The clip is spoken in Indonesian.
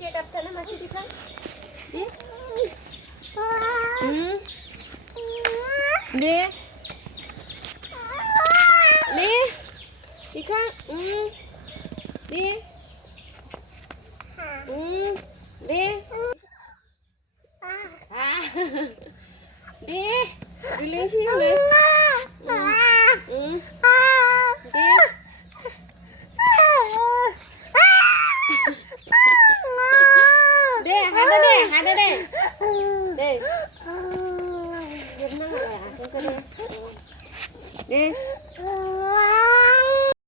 शेट आपल्याला माशी दिखा दे दे दे दिखा दे deh deh bilang sih